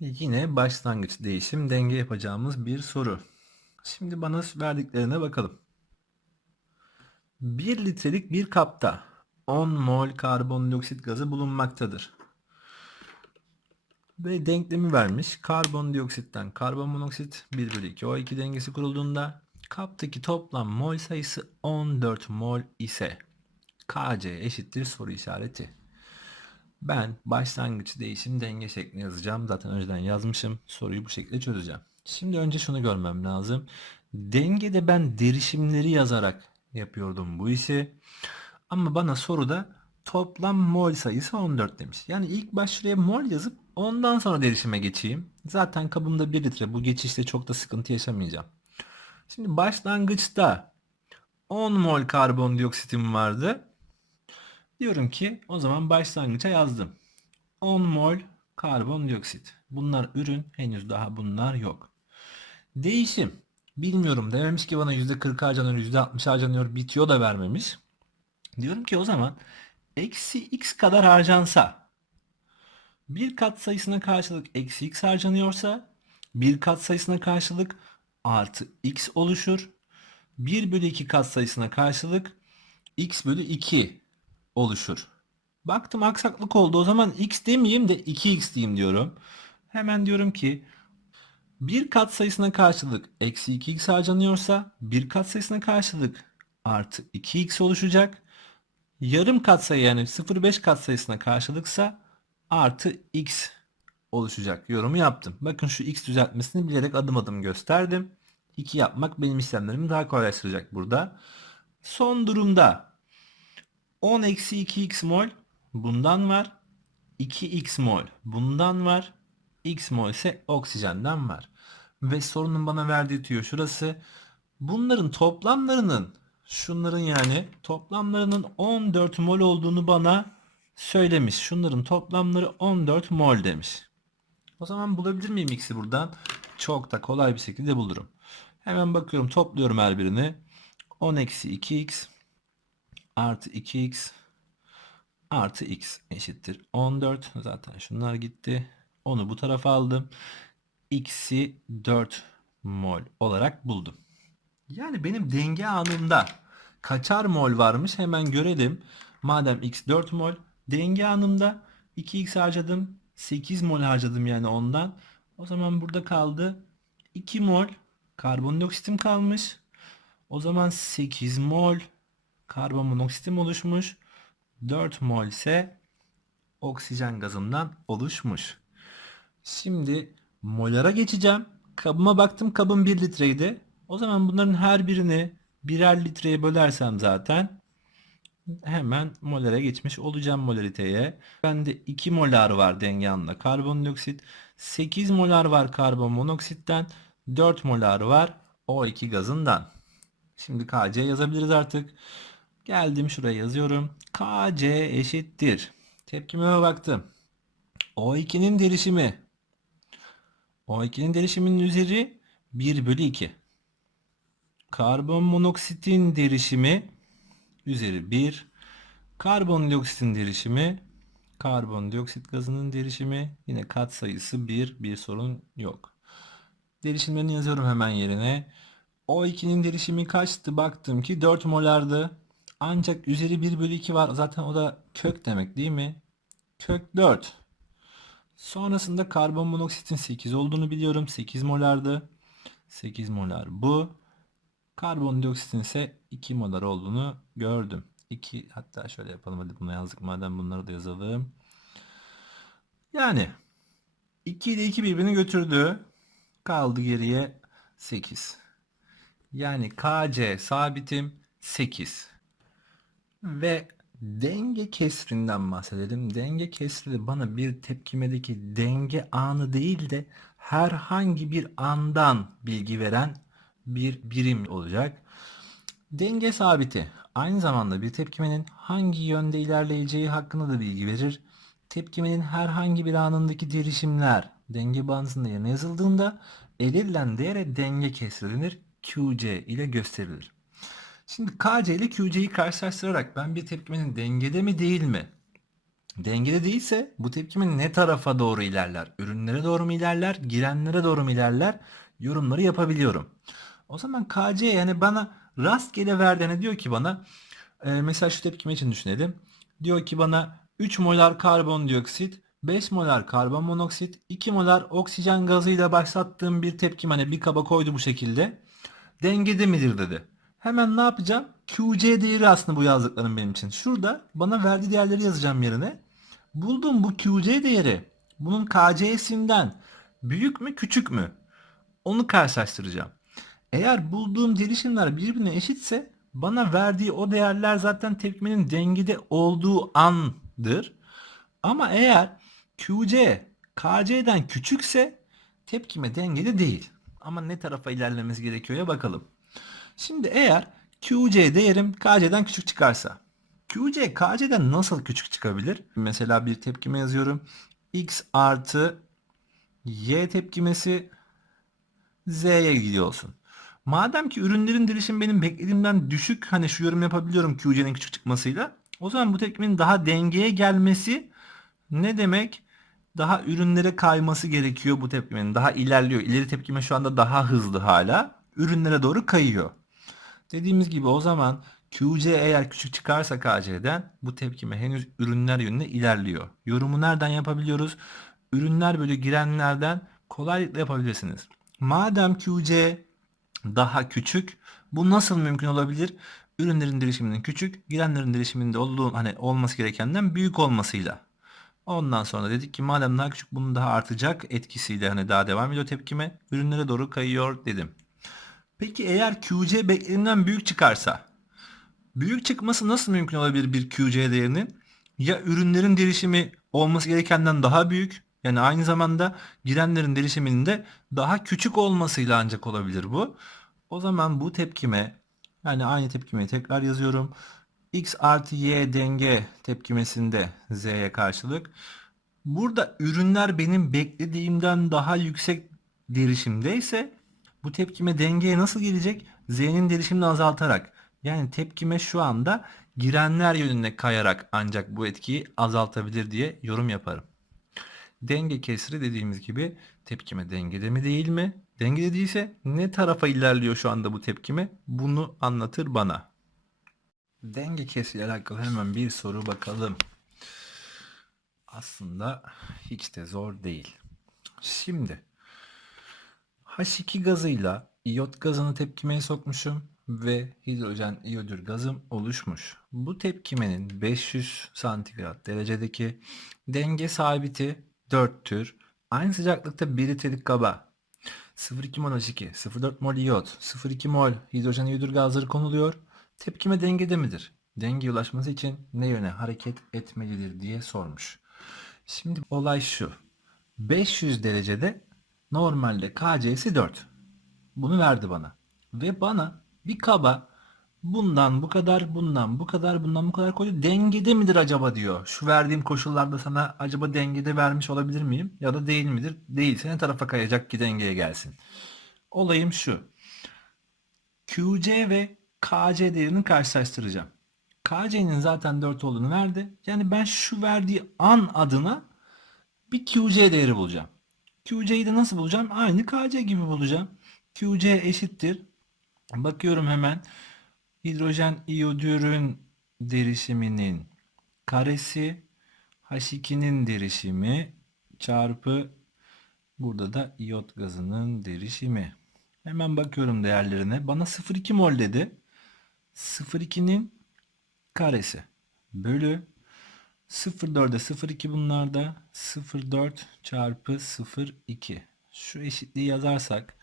Yine başlangıç değişim denge yapacağımız bir soru. Şimdi bana verdiklerine bakalım. 1 litrelik bir kapta 10 mol karbondioksit gazı bulunmaktadır. Ve denklemi vermiş. Karbondioksitten karbonmonoksit 1 bölü 2 O2 dengesi kurulduğunda kaptaki toplam mol sayısı 14 mol ise Kc eşittir soru işareti. Ben başlangıç değişim denge şeklinde yazacağım. Zaten önceden yazmışım. Soruyu bu şekilde çözeceğim. Şimdi önce şunu görmem lazım. Dengede ben derişimleri yazarak yapıyordum bu işi. Ama bana soruda toplam mol sayısı 14 demiş. Yani ilk baş mol yazıp ondan sonra derişime geçeyim. Zaten kabımda 1 litre. Bu geçişte çok da sıkıntı yaşamayacağım. Şimdi başlangıçta 10 mol karbondioksitim vardı. Diyorum ki o zaman başlangıça yazdım. 10 mol karbondioksit. Bunlar ürün. Henüz daha bunlar yok. Değişim. Bilmiyorum. Dememiş ki bana %40 harcanıyor, %60 harcanıyor, bitiyor da vermemiş. Diyorum ki o zaman eksi x kadar harcansa bir kat sayısına karşılık eksi x harcanıyorsa bir kat sayısına karşılık artı x oluşur. 1 bölü 2 kat sayısına karşılık x bölü 2 oluşur. Baktım aksaklık oldu. O zaman x demeyeyim de 2x diyeyim diyorum. Hemen diyorum ki bir kat sayısına karşılık eksi 2x harcanıyorsa bir kat sayısına karşılık artı 2x oluşacak. Yarım katsayı yani 0,5 katsayısına karşılıksa artı x oluşacak yorumu yaptım. Bakın şu x düzeltmesini bilerek adım adım gösterdim. 2 yapmak benim işlemlerimi daha kolaylaştıracak burada. Son durumda 10 eksi 2x mol bundan var. 2x mol bundan var. x mol ise oksijenden var. Ve sorunun bana verdiği tüyo şurası. Bunların toplamlarının şunların yani toplamlarının 14 mol olduğunu bana söylemiş. Şunların toplamları 14 mol demiş. O zaman bulabilir miyim x'i buradan? Çok da kolay bir şekilde bulurum. Hemen bakıyorum topluyorum her birini. 10 eksi 2x artı 2x artı x eşittir 14. Zaten şunlar gitti. Onu bu tarafa aldım. x'i 4 mol olarak buldum. Yani benim denge anımda kaçar mol varmış hemen görelim. Madem x 4 mol denge anımda 2x harcadım. 8 mol harcadım yani ondan. O zaman burada kaldı 2 mol karbondioksitim kalmış. O zaman 8 mol karbon monoksitim oluşmuş. 4 mol ise oksijen gazından oluşmuş. Şimdi molara geçeceğim. Kabıma baktım kabım 1 litreydi. O zaman bunların her birini birer litreye bölersem zaten hemen molere geçmiş olacağım molariteye. Bende 2 molar var denge anında karbondioksit. 8 molar var karbon monoksitten. 4 molar var O2 gazından. Şimdi Kc yazabiliriz artık. Geldim şuraya yazıyorum. Kc eşittir. Tepkime baktım. O2'nin derişimi. O2'nin derişiminin üzeri 1 bölü 2. Karbon monoksitin derişimi üzeri 1. Karbondioksitin derişimi karbondioksit gazının derişimi yine kat sayısı 1. Bir sorun yok. Derişimlerini yazıyorum hemen yerine. O2'nin derişimi kaçtı? Baktım ki 4 molardı. Ancak üzeri 1 bölü 2 var. Zaten o da kök demek değil mi? Kök 4. Sonrasında karbon monoksitin 8 olduğunu biliyorum. 8 molardı. 8 molar bu. Karbondioksitin ise 2 molar olduğunu gördüm. 2 hatta şöyle yapalım hadi buna yazdık madem bunları da yazalım. Yani 2 ile 2 birbirini götürdü. Kaldı geriye 8. Yani KC sabitim 8. Ve denge kesrinden bahsedelim. Denge kesri bana bir tepkimedeki denge anı değil de herhangi bir andan bilgi veren bir birim olacak. Denge sabiti aynı zamanda bir tepkimenin hangi yönde ilerleyeceği hakkında da bilgi verir. Tepkimenin herhangi bir anındaki derişimler denge bağıntısında yerine yazıldığında elde edilen değere denge kesri denir. QC ile gösterilir. Şimdi KC ile QC'yi karşılaştırarak ben bir tepkimenin dengede mi değil mi Dengede değilse bu tepkime ne tarafa doğru ilerler? Ürünlere doğru mu ilerler? Girenlere doğru mu ilerler? Yorumları yapabiliyorum. O zaman KC yani bana rastgele verdiğine diyor ki bana e, mesela şu tepkime için düşünelim. Diyor ki bana 3 molar karbondioksit 5 molar karbon monoksit 2 molar oksijen gazıyla başlattığım bir tepkim hani bir kaba koydu bu şekilde. Dengede midir dedi. Hemen ne yapacağım? QC değeri aslında bu yazdıklarım benim için. Şurada bana verdiği değerleri yazacağım yerine. Buldum bu QC değeri. Bunun KC'sinden büyük mü küçük mü? Onu karşılaştıracağım. Eğer bulduğum derişimler birbirine eşitse bana verdiği o değerler zaten tepkimenin dengede olduğu andır. Ama eğer QC KC'den küçükse tepkime dengede değil. Ama ne tarafa ilerlememiz gerekiyor ya bakalım. Şimdi eğer QC değerim KC'den küçük çıkarsa QC KC'den nasıl küçük çıkabilir? Mesela bir tepkime yazıyorum. X artı Y tepkimesi Z'ye gidiyor olsun. Madem ki ürünlerin derişimi benim beklediğimden düşük hani şu yorum yapabiliyorum QC'nin küçük çıkmasıyla. O zaman bu tepkimin daha dengeye gelmesi ne demek? Daha ürünlere kayması gerekiyor bu tepkimenin. Daha ilerliyor. İleri tepkime şu anda daha hızlı hala. Ürünlere doğru kayıyor. Dediğimiz gibi o zaman QC eğer küçük çıkarsa KC'den bu tepkime henüz ürünler yönüne ilerliyor. Yorumu nereden yapabiliyoruz? Ürünler bölü girenlerden kolaylıkla yapabilirsiniz. Madem QC daha küçük bu nasıl mümkün olabilir? Ürünlerin derişiminin küçük, girenlerin derişiminde olduğu hani olması gerekenden büyük olmasıyla. Ondan sonra dedik ki madem daha küçük bunun daha artacak etkisiyle hani daha devam ediyor tepkime. Ürünlere doğru kayıyor dedim. Peki eğer QC beklediğimden büyük çıkarsa büyük çıkması nasıl mümkün olabilir bir QC değerinin? Ya ürünlerin derişimi olması gerekenden daha büyük yani aynı zamanda girenlerin derişiminin de daha küçük olmasıyla ancak olabilir bu. O zaman bu tepkime yani aynı tepkimeyi tekrar yazıyorum. X artı Y denge tepkimesinde Z'ye karşılık. Burada ürünler benim beklediğimden daha yüksek derişimdeyse bu tepkime dengeye nasıl gelecek? Z'nin derişimini azaltarak. Yani tepkime şu anda girenler yönüne kayarak ancak bu etkiyi azaltabilir diye yorum yaparım. Denge kesri dediğimiz gibi tepkime dengede mi değil mi? Dengede değilse ne tarafa ilerliyor şu anda bu tepkime? Bunu anlatır bana. Denge kesri ile alakalı hemen bir soru bakalım. Aslında hiç de zor değil. Şimdi H2 gazıyla iyot gazını tepkimeye sokmuşum ve hidrojen iyodür gazım oluşmuş. Bu tepkimenin 500 santigrat derecedeki denge sabiti 4'tür. Aynı sıcaklıkta 1 litrelik kaba 0,2 mol H2, 0,4 mol iyot, 0,2 mol hidrojen iyodür gazları konuluyor. Tepkime dengede midir? Dengeye ulaşması için ne yöne hareket etmelidir diye sormuş. Şimdi olay şu. 500 derecede normalde KC'si 4. Bunu verdi bana. Ve bana bir kaba bundan bu kadar, bundan bu kadar, bundan bu kadar koydu. Dengede midir acaba diyor. Şu verdiğim koşullarda sana acaba dengede vermiş olabilir miyim? Ya da değil midir? Değilse ne tarafa kayacak ki dengeye gelsin. Olayım şu. QC ve KC değerini karşılaştıracağım. KC'nin zaten 4 olduğunu verdi. Yani ben şu verdiği an adına bir QC değeri bulacağım. QC'yi de nasıl bulacağım? Aynı KC gibi bulacağım. QC eşittir. Bakıyorum hemen. Hidrojen iyodürün derişiminin karesi H2'nin derişimi çarpı burada da iyot gazının derişimi. Hemen bakıyorum değerlerine. Bana 0,2 mol dedi. 0,2'nin karesi bölü 0,4'e 0,2 bunlarda 0,4 çarpı 0,2. Şu eşitliği yazarsak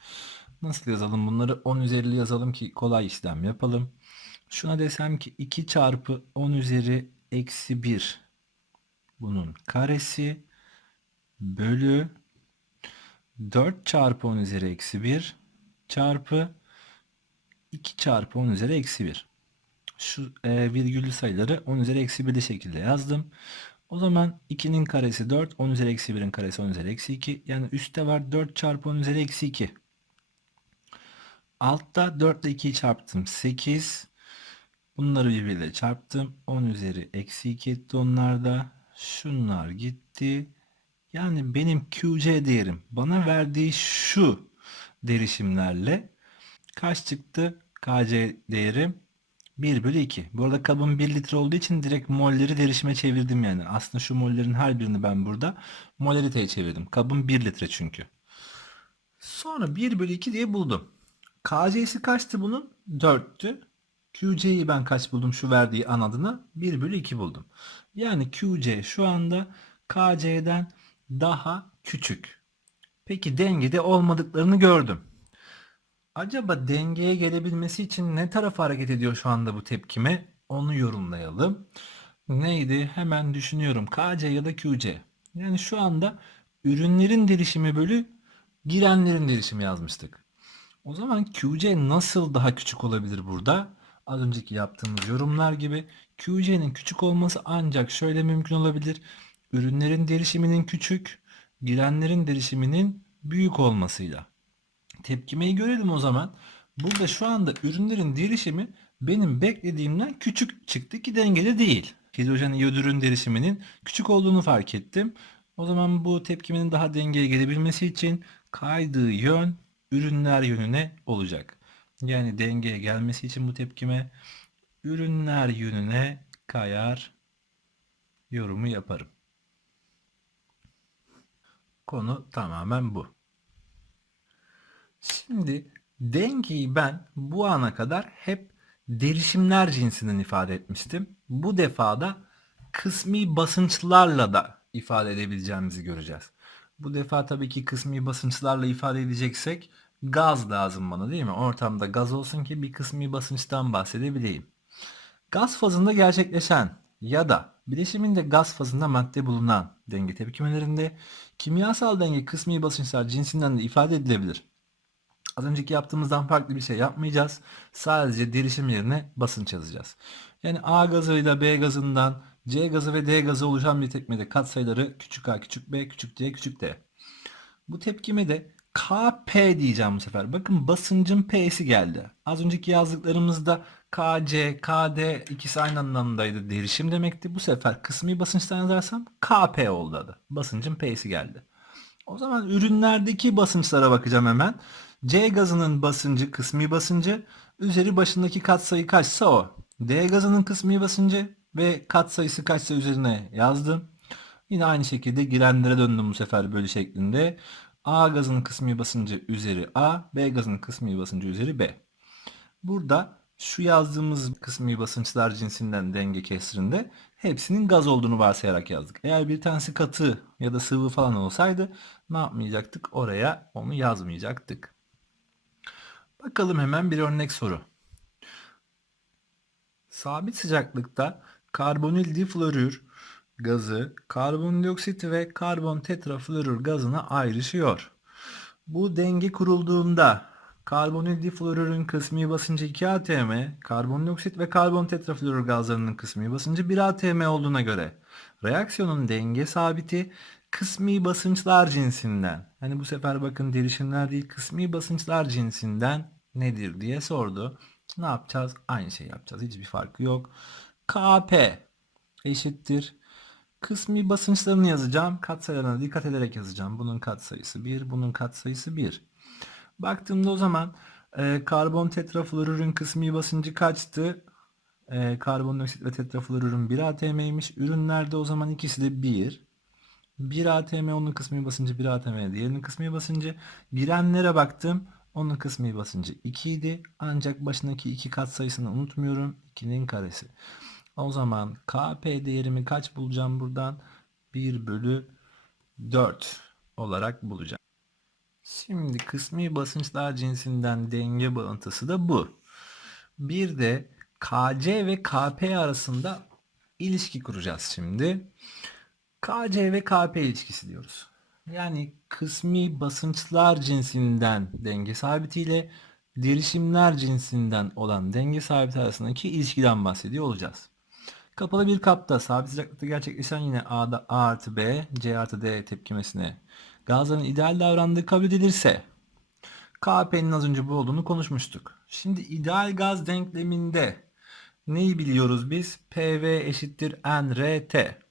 nasıl yazalım bunları 10 üzeri yazalım ki kolay işlem yapalım. Şuna desem ki 2 çarpı 10 üzeri eksi 1 bunun karesi bölü 4 çarpı 10 üzeri eksi 1 çarpı 2 çarpı 10 üzeri eksi 1. Şu e, virgüllü sayıları 10 üzeri eksi 1'li şekilde yazdım. O zaman 2'nin karesi 4, 10 üzeri eksi 1'in karesi 10 üzeri eksi 2. Yani üstte var 4 çarpı 10 üzeri eksi 2. Altta 4 ile 2'yi çarptım 8. Bunları birbiriyle çarptım. 10 üzeri eksi 2 etti onlarda. Şunlar gitti. Yani benim QC değerim bana verdiği şu derişimlerle kaç çıktı? KC değerim 1 bölü 2. Bu arada kabım 1 litre olduğu için direkt molleri derişime çevirdim yani. Aslında şu mollerin her birini ben burada moleriteye çevirdim. Kabım 1 litre çünkü. Sonra 1 bölü 2 diye buldum. KC'si kaçtı bunun? 4'tü. QC'yi ben kaç buldum şu verdiği an adına? 1 bölü 2 buldum. Yani QC şu anda KC'den daha küçük. Peki dengede olmadıklarını gördüm. Acaba dengeye gelebilmesi için ne tarafa hareket ediyor şu anda bu tepkime? Onu yorumlayalım. Neydi? Hemen düşünüyorum. KC ya da QC. Yani şu anda ürünlerin derişimi bölü girenlerin derişimi yazmıştık. O zaman QC nasıl daha küçük olabilir burada? Az önceki yaptığımız yorumlar gibi QC'nin küçük olması ancak şöyle mümkün olabilir. Ürünlerin derişiminin küçük, girenlerin derişiminin büyük olmasıyla. Tepkimeyi görelim o zaman. Burada şu anda ürünlerin derişimi benim beklediğimden küçük çıktı ki dengede değil. Hidrojen iyodürün derişiminin küçük olduğunu fark ettim. O zaman bu tepkimenin daha dengeye gelebilmesi için kaydığı yön ürünler yönüne olacak. Yani dengeye gelmesi için bu tepkime ürünler yönüne kayar yorumu yaparım. Konu tamamen bu. Şimdi dengeyi ben bu ana kadar hep derişimler cinsinden ifade etmiştim. Bu defada kısmi basınçlarla da ifade edebileceğimizi göreceğiz. Bu defa tabii ki kısmi basınçlarla ifade edeceksek gaz lazım bana değil mi? Ortamda gaz olsun ki bir kısmi basınçtan bahsedebileyim. Gaz fazında gerçekleşen ya da bileşiminde gaz fazında madde bulunan denge tepkimelerinde kimyasal denge kısmi basınçlar cinsinden de ifade edilebilir. Az önceki yaptığımızdan farklı bir şey yapmayacağız. Sadece derişim yerine basınç yazacağız. Yani A gazıyla B gazından C gazı ve D gazı oluşan bir tepkimede katsayıları küçük a küçük b küçük c küçük d. Bu tepkimede Kp diyeceğim bu sefer. Bakın basıncın P'si geldi. Az önceki yazdıklarımızda Kc, Kd ikisi aynı anlamdaydı. Derişim demekti. Bu sefer kısmi basınçtan yazarsam Kp oldu adı. Basıncın P'si geldi. O zaman ürünlerdeki basınçlara bakacağım hemen. C gazının basıncı, kısmi basıncı üzeri başındaki katsayı kaçsa o. D gazının kısmi basıncı ve katsayısı kaçsa üzerine yazdım. Yine aynı şekilde girenlere döndüm bu sefer bölü şeklinde. A gazının kısmi basıncı üzeri A, B gazının kısmi basıncı üzeri B. Burada şu yazdığımız kısmi basınçlar cinsinden denge kesrinde hepsinin gaz olduğunu varsayarak yazdık. Eğer bir tanesi katı ya da sıvı falan olsaydı ne yapmayacaktık? Oraya onu yazmayacaktık. Bakalım hemen bir örnek soru. Sabit sıcaklıkta karbonil diflorür gazı karbondioksit ve karbon tetrafluorür gazına ayrışıyor. Bu denge kurulduğunda karbonil diflorürün kısmi basıncı 2 atm, karbondioksit ve karbon tetrafluorür gazlarının kısmi basıncı 1 atm olduğuna göre reaksiyonun denge sabiti kısmi basınçlar cinsinden. Hani bu sefer bakın derişimler değil kısmi basınçlar cinsinden nedir diye sordu. Ne yapacağız? Aynı şey yapacağız. Hiçbir farkı yok. Kp eşittir. Kısmi basınçlarını yazacağım. Katsayılarına dikkat ederek yazacağım. Bunun katsayısı 1, bunun katsayısı 1. Baktığımda o zaman e, karbon tetrafluorürün kısmi basıncı kaçtı? E, karbondioksit ve tetrafluorürün 1 atm'ymiş. Ürünlerde o zaman ikisi de 1. 1 atm onun kısmi basıncı 1 atm diğerinin kısmi basıncı. Girenlere baktım. Onun kısmi basıncı 2 idi. Ancak başındaki iki kat sayısını unutmuyorum. 2'nin karesi. O zaman Kp değerimi kaç bulacağım buradan? 1 bölü 4 olarak bulacağım. Şimdi kısmi basınçlar cinsinden denge bağıntısı da bu. Bir de Kc ve Kp arasında ilişki kuracağız şimdi. Kc ve Kp ilişkisi diyoruz. Yani kısmi basınçlar cinsinden denge sabitiyle derişimler cinsinden olan denge sabiti arasındaki ilişkiden bahsediyor olacağız. Kapalı bir kapta sabit sıcaklıkta gerçekleşen yine A'da A artı B, C artı D tepkimesine gazların ideal davrandığı kabul edilirse KP'nin az önce bu olduğunu konuşmuştuk. Şimdi ideal gaz denkleminde neyi biliyoruz biz? PV eşittir NRT.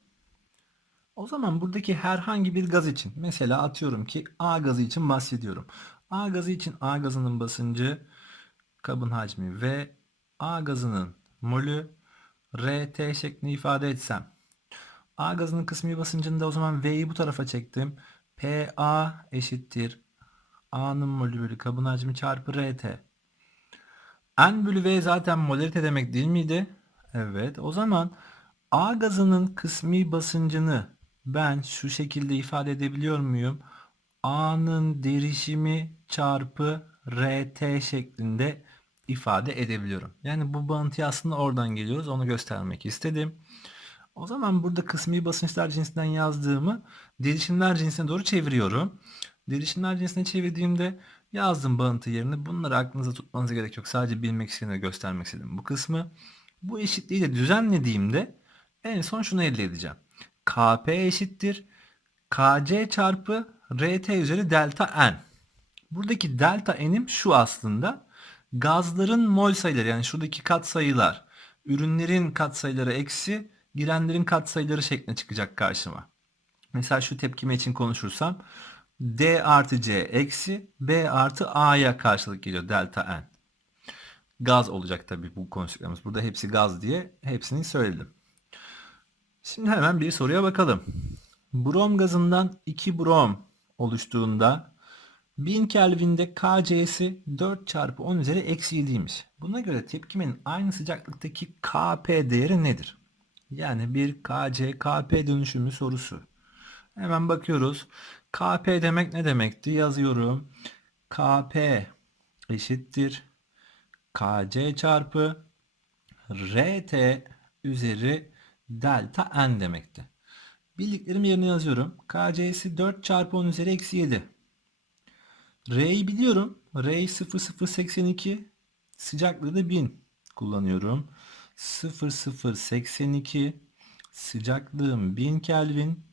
O zaman buradaki herhangi bir gaz için mesela atıyorum ki A gazı için bahsediyorum. A gazı için A gazının basıncı kabın hacmi ve A gazının molü RT şeklinde ifade etsem. A gazının kısmi basıncında o zaman V'yi bu tarafa çektim. PA eşittir A'nın molü bölü kabın hacmi çarpı RT. N bölü V zaten molarite demek değil miydi? Evet. O zaman A gazının kısmi basıncını ben şu şekilde ifade edebiliyor muyum? A'nın derişimi çarpı RT şeklinde ifade edebiliyorum. Yani bu bağıntıyı aslında oradan geliyoruz. Onu göstermek istedim. O zaman burada kısmi basınçlar cinsinden yazdığımı derişimler cinsine doğru çeviriyorum. Derişimler cinsine çevirdiğimde yazdım bağıntı yerine. Bunları aklınıza tutmanıza gerek yok. Sadece bilmek ve göstermek istedim bu kısmı. Bu eşitliği de düzenlediğimde en son şunu elde edeceğim. Kp eşittir. Kc çarpı Rt üzeri delta n. Buradaki delta n'im şu aslında. Gazların mol sayıları yani şuradaki kat sayılar. Ürünlerin kat sayıları eksi girenlerin kat sayıları şeklinde çıkacak karşıma. Mesela şu tepkime için konuşursam D artı C eksi B artı A'ya karşılık geliyor delta N. Gaz olacak tabi bu konuştuklarımız. Burada hepsi gaz diye hepsini söyledim. Şimdi hemen bir soruya bakalım. Brom gazından 2 brom oluştuğunda 1000 Kelvin'de KC'si 4 çarpı 10 üzeri eksi 7'ymiş. Buna göre tepkimenin aynı sıcaklıktaki Kp değeri nedir? Yani bir KC Kp dönüşümü sorusu. Hemen bakıyoruz. Kp demek ne demekti? Yazıyorum. Kp eşittir. Kc çarpı Rt üzeri delta n demekti. Bildiklerim yerine yazıyorum. Kc'si 4 çarpı 10 üzeri eksi 7. R'yi biliyorum. R 0082 sıcaklığı da 1000 kullanıyorum. 0082 sıcaklığım 1000 Kelvin.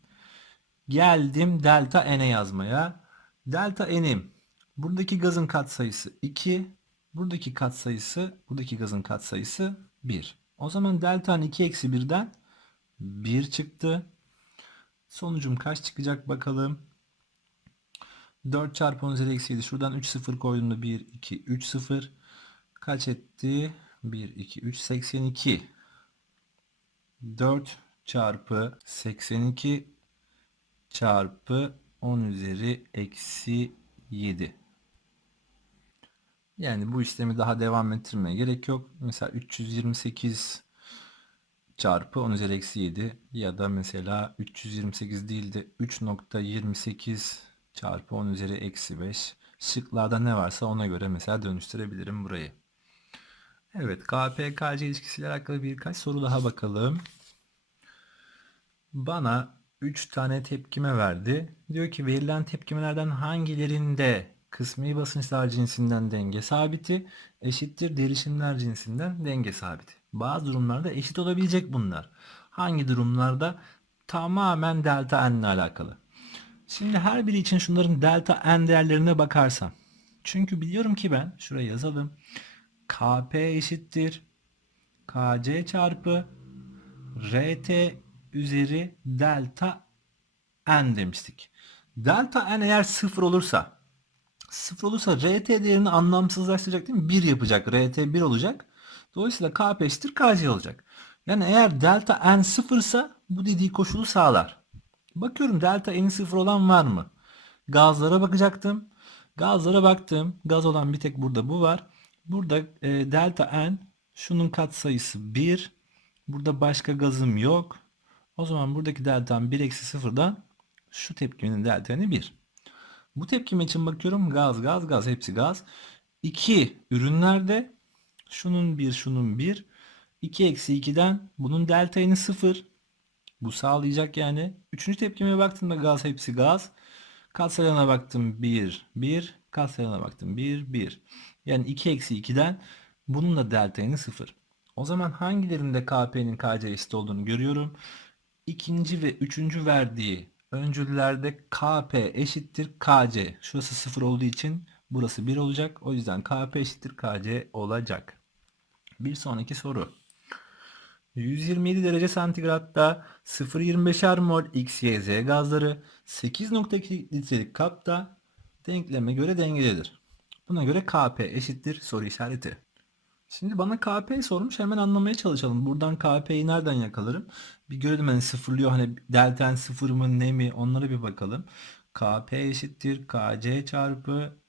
Geldim delta n'e yazmaya. Delta n'im buradaki gazın katsayısı 2. Buradaki katsayısı buradaki gazın katsayısı 1. O zaman delta n 2 eksi 1'den 1 çıktı. Sonucum kaç çıkacak bakalım. 4 çarpı 10 üzeri eksi 7. Şuradan 3 sıfır koyduğumda 1, 2, 3 sıfır. Kaç etti? 1, 2, 3, 82. 4 çarpı 82 çarpı 10 üzeri eksi 7. Yani bu işlemi daha devam ettirmeye gerek yok. Mesela 328 çarpı 10 üzeri eksi 7 ya da mesela 328 değil de 3.28 çarpı 10 üzeri eksi 5. Şıklarda ne varsa ona göre mesela dönüştürebilirim burayı. Evet KP-KC ilişkisiyle alakalı birkaç soru daha bakalım. Bana 3 tane tepkime verdi. Diyor ki verilen tepkimelerden hangilerinde kısmi basınçlar cinsinden denge sabiti eşittir derişimler cinsinden denge sabiti. Bazı durumlarda eşit olabilecek bunlar. Hangi durumlarda? Tamamen delta n ile alakalı. Şimdi her biri için şunların delta n değerlerine bakarsam. Çünkü biliyorum ki ben şuraya yazalım. Kp eşittir. Kc çarpı Rt üzeri delta n demiştik. Delta n eğer sıfır olursa sıfır olursa rt değerini anlamsızlaştıracak değil mi? 1 yapacak. rt 1 olacak. Dolayısıyla kp eşittir kc olacak. Yani eğer delta n sıfırsa bu dediği koşulu sağlar. Bakıyorum delta n sıfır olan var mı? Gazlara bakacaktım. Gazlara baktım. Gaz olan bir tek burada bu var. Burada e, delta n şunun katsayısı 1. Burada başka gazım yok. O zaman buradaki deltam 1 eksi 0'dan şu tepkimenin deltanı 1. Bu tepkime için bakıyorum gaz gaz gaz hepsi gaz. 2 ürünlerde şunun 1 şunun 1. 2 eksi 2'den bunun delta 0. Bu sağlayacak yani. Üçüncü tepkime baktığımda gaz hepsi gaz. Katsayılarına baktım 1 1. Katsayılarına baktım 1 1. Yani 2 eksi 2'den bunun da delta 0. O zaman hangilerinde KP'nin KC eşit olduğunu görüyorum ikinci ve üçüncü verdiği öncüllerde KP eşittir KC. Şurası 0 olduğu için burası 1 olacak. O yüzden KP eşittir KC olacak. Bir sonraki soru. 127 derece santigratta 0.25'er mol XYZ gazları 8.2 litrelik kapta denkleme göre dengededir. Buna göre Kp eşittir soru işareti. Şimdi bana Kp sormuş hemen anlamaya çalışalım. Buradan Kp'yi nereden yakalarım? Bir görelim hani sıfırlıyor hani delta n sıfır mı ne mi onlara bir bakalım. Kp eşittir Kc çarpı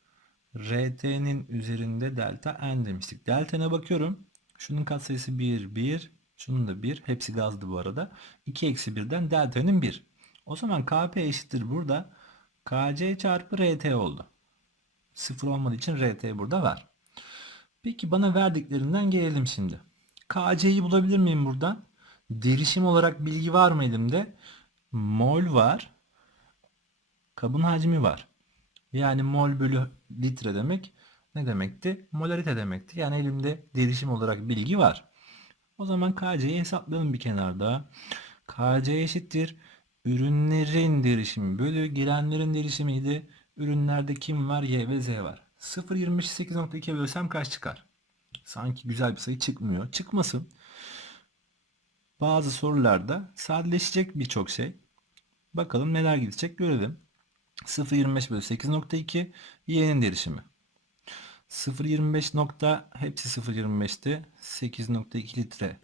RT'nin üzerinde delta n demiştik. Delta n'e bakıyorum. Şunun katsayısı 1, 1. Şunun da 1. Hepsi gazdı bu arada. 2 eksi 1'den delta'nın 1. O zaman Kp eşittir burada. Kc çarpı RT oldu. 0 olmadığı için RT burada var. Peki bana verdiklerinden gelelim şimdi. Kc'yi bulabilir miyim buradan? Derişim olarak bilgi var mı elimde? Mol var. Kabın hacmi var. Yani mol bölü litre demek ne demekti? Molarite demekti. Yani elimde derişim olarak bilgi var. O zaman KC'yi hesaplayalım bir kenarda. KC eşittir. Ürünlerin derişimi bölü gelenlerin derişimiydi. Ürünlerde kim var? Y ve Z var. 0.28.2'ye bölsem kaç çıkar? Sanki güzel bir sayı çıkmıyor. Çıkmasın. Bazı sorularda sadeleşecek birçok şey. Bakalım neler gidecek görelim. 0.25 bölü 8.2 y'nin derişimi. 0.25 nokta hepsi 0.25'ti. 8.2 litre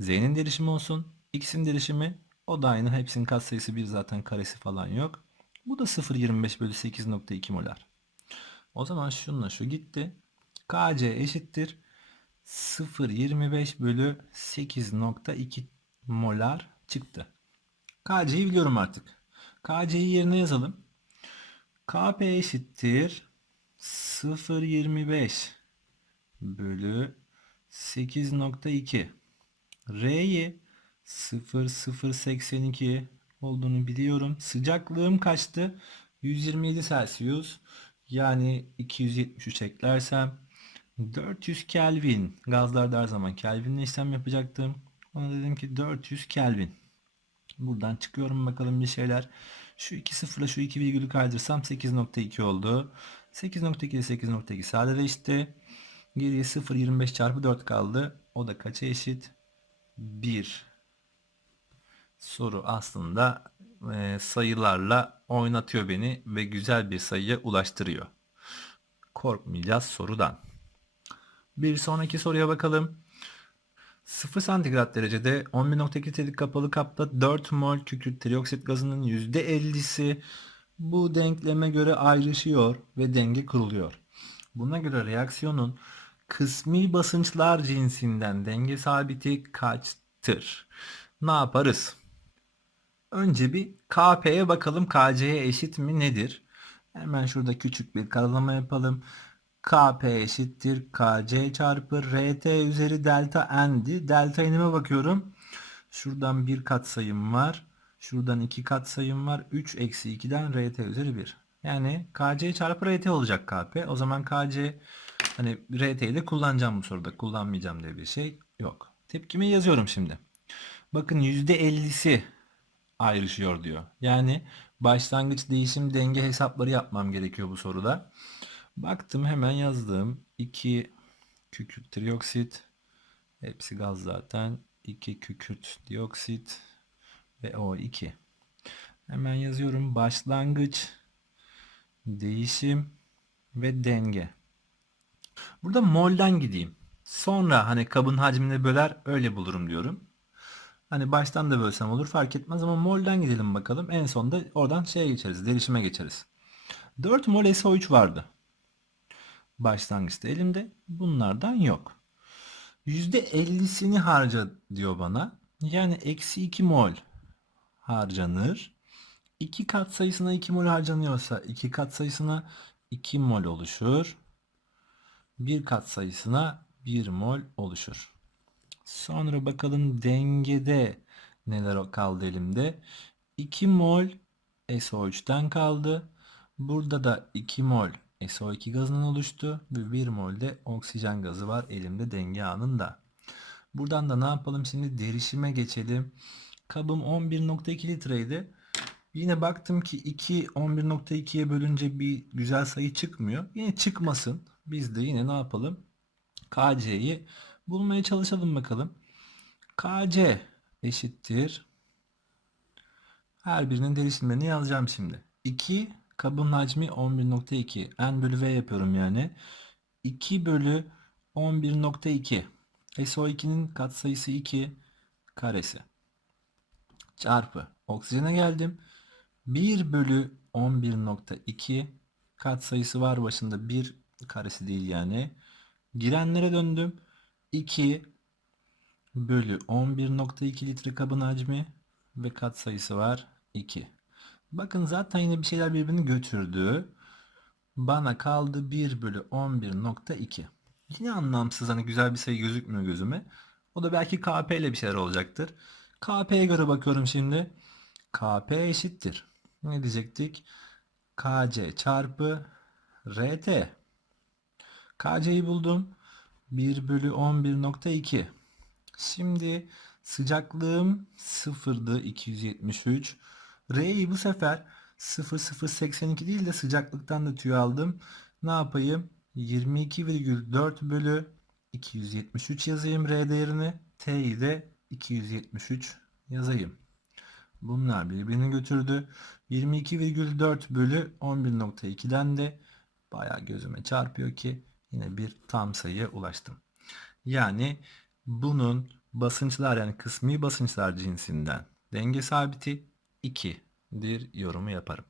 z'nin derişimi olsun. x'in derişimi o da aynı. Hepsinin katsayısı 1 zaten karesi falan yok. Bu da 0.25 bölü 8.2 molar. O zaman şununla şu gitti. Kc eşittir. 0.25 bölü 8.2 molar çıktı. Kc'yi biliyorum artık. Kc'yi yerine yazalım. Kp eşittir 0.25 bölü 8.2 R'yi 0.082 olduğunu biliyorum. Sıcaklığım kaçtı? 127 Celsius yani 273 eklersem 400 Kelvin. Gazlarda her zaman Kelvin'le işlem yapacaktım. Ona dedim ki 400 Kelvin. Buradan çıkıyorum bakalım bir şeyler. Şu 2 sıfırla şu 2 virgülü kaydırsam 8.2 oldu. 8.2 ile 8.2 sadeleşti. Geriye 0.25 çarpı 4 kaldı. O da kaça eşit? 1. Soru aslında e, sayılarla oynatıyor beni ve güzel bir sayıya ulaştırıyor. Korkmayacağız sorudan. Bir sonraki soruya bakalım. 0 santigrat derecede 11.2 litrelik kapalı kapta 4 mol kükürt trioksit gazının %50'si bu denkleme göre ayrışıyor ve denge kuruluyor. Buna göre reaksiyonun kısmi basınçlar cinsinden denge sabiti kaçtır? Ne yaparız? Önce bir KP'ye bakalım. KC'ye eşit mi nedir? Hemen şurada küçük bir karalama yapalım. Kp eşittir Kc çarpı Rt üzeri delta n'di. Delta n'ime bakıyorum. Şuradan bir katsayım var. Şuradan iki katsayım var. 3 eksi 2'den Rt üzeri 1. Yani Kc çarpı Rt olacak Kp. O zaman Kc hani Rt'yi de kullanacağım bu soruda. Kullanmayacağım diye bir şey yok. Tepkimi yazıyorum şimdi. Bakın %50'si ayrışıyor diyor. Yani başlangıç değişim denge hesapları yapmam gerekiyor bu soruda. Baktım hemen yazdım. 2 kükürt trioksit. Hepsi gaz zaten. 2 kükürt dioksit ve O2. Hemen yazıyorum. Başlangıç, değişim ve denge. Burada mol'den gideyim. Sonra hani kabın hacmini böler öyle bulurum diyorum. Hani baştan da bölsem olur fark etmez ama mol'den gidelim bakalım. En sonunda oradan şeye geçeriz. Derişime geçeriz. 4 mol SO3 vardı başlangıçta elimde. Bunlardan yok. %50'sini harca diyor bana. Yani eksi 2 mol harcanır. 2 kat sayısına 2 mol harcanıyorsa 2 kat sayısına 2 mol oluşur. 1 kat sayısına 1 mol oluşur. Sonra bakalım dengede neler kaldı elimde. 2 mol SO3'ten kaldı. Burada da 2 mol SO2 gazından oluştu ve 1 mol de oksijen gazı var elimde denge anında. Buradan da ne yapalım şimdi derişime geçelim. Kabım 11.2 litreydi. Yine baktım ki 2 11.2'ye bölünce bir güzel sayı çıkmıyor. Yine çıkmasın. Biz de yine ne yapalım? KC'yi bulmaya çalışalım bakalım. KC eşittir. Her birinin değişimlerini yazacağım şimdi. 2 kabın hacmi 11.2. N bölü V yapıyorum yani. 2 bölü 11.2. SO2'nin katsayısı 2 karesi. Çarpı. Oksijene geldim. 1 bölü 11.2 katsayısı var başında 1 karesi değil yani. Girenlere döndüm. 2 bölü 11.2 litre kabın hacmi ve katsayısı var 2. Bakın zaten yine bir şeyler birbirini götürdü. Bana kaldı 1 bölü 11.2. Yine anlamsız hani güzel bir sayı gözükmüyor gözüme. O da belki KP ile bir şeyler olacaktır. KP'ye göre bakıyorum şimdi. KP eşittir. Ne diyecektik? KC çarpı RT. KC'yi buldum. 1 bölü 11.2. Şimdi sıcaklığım sıfırdı 273. R'yi bu sefer 0082 değil de sıcaklıktan da tüy aldım. Ne yapayım? 22,4 bölü 273 yazayım R değerini. T'yi de 273 yazayım. Bunlar birbirini götürdü. 22,4 bölü 11.2'den de bayağı gözüme çarpıyor ki yine bir tam sayıya ulaştım. Yani bunun basınçlar yani kısmi basınçlar cinsinden denge sabiti 2'dir yorumu yaparım.